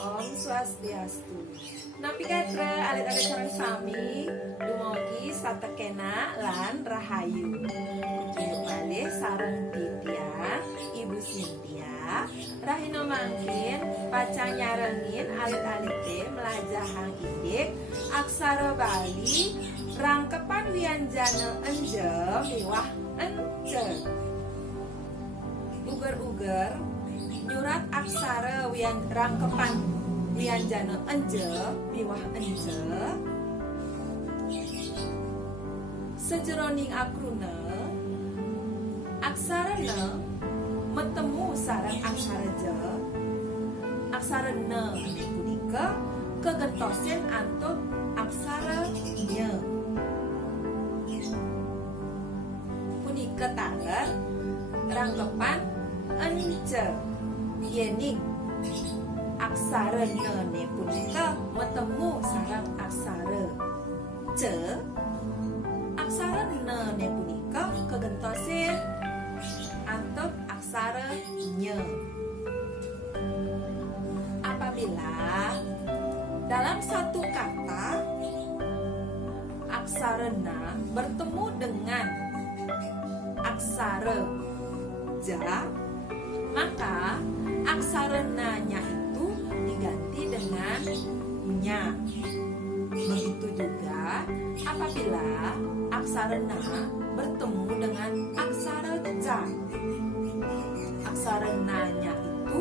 Om Swastiastu. Napi katra alit-alit sareng sami dumugi satekena lan rahayu. Mugi malih sareng titiang Ibu Sintia rahina mangkin paca nyarengin alit-alite melajahang idik aksara Bali rangkepan wianjana enje miwah ence. Uger-uger nyurat aksara rangkepan wianjana enje miwah ence sejeroning akruna aksarana metemu sareng aksara je aksara ne punika kegentosen antuk aksara nye punika taler rangkepan ence yening aksara ne punika metemu sareng aksara ce aksara ne punika kegentosen antuk aksara nye. Apabila dalam satu kata aksara na bertemu dengan aksara ja, maka aksara na-nya itu diganti dengan nya. Begitu juga apabila aksara na bertemu dengan aksara ja, aksara na-nya itu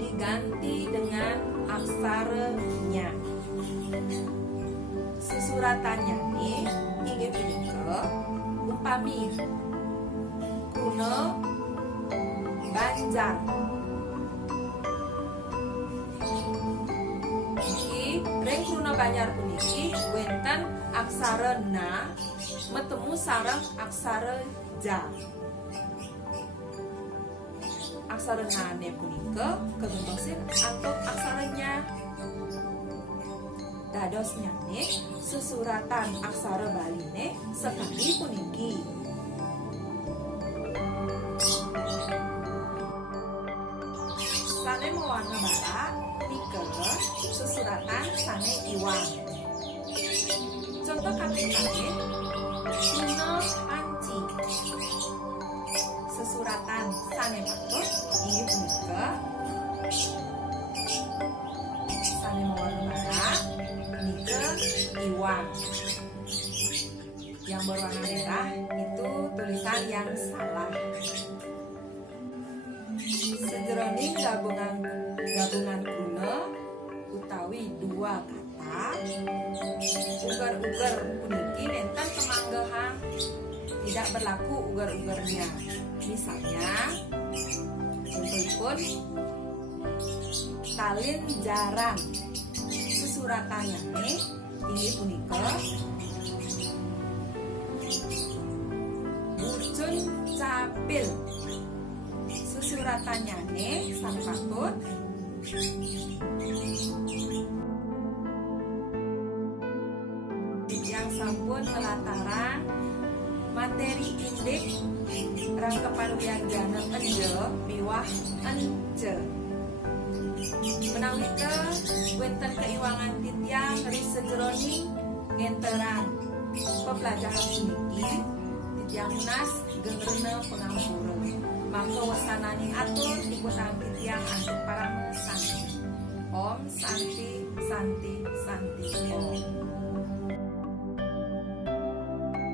diganti dengan aksara nya. Susuratannya nih inggih punika upami kuna Banjar. Iki ring kuna Banjar puniki wenten aksara na metemu sareng aksara ja. Aksara na-ne punika kegentosen antuk aksara nya. Dados nyane susuratan aksara Baline sekali puniki. Sane mawarna barak nike susuratan sane iwang. Contoh kata-kata Tuna panci. Susuratan sane patut inggih punika sane mawarna barak nike iwang. Yang berwarna merah itu tulisan yang salah. Sejeroning gabungan kuna utawi dua kata uger-uger puniki nenten pemanggehan tidak berlaku uger-ugernya. Misalnya contohipun talin jarang susuratannya ini punika bucun capil. Susuratannya sang patut yang sampun melataran materi indik rangkepan wianjana enje miwah ence. Menawi wenten keiwangan titiang ri sejeroning ngenteran pepelajaran puniki titiang nas gengrena pengampura. Mangga wasanani atur dipun titiang antuk para santi. Om Santi Santi Santi Om.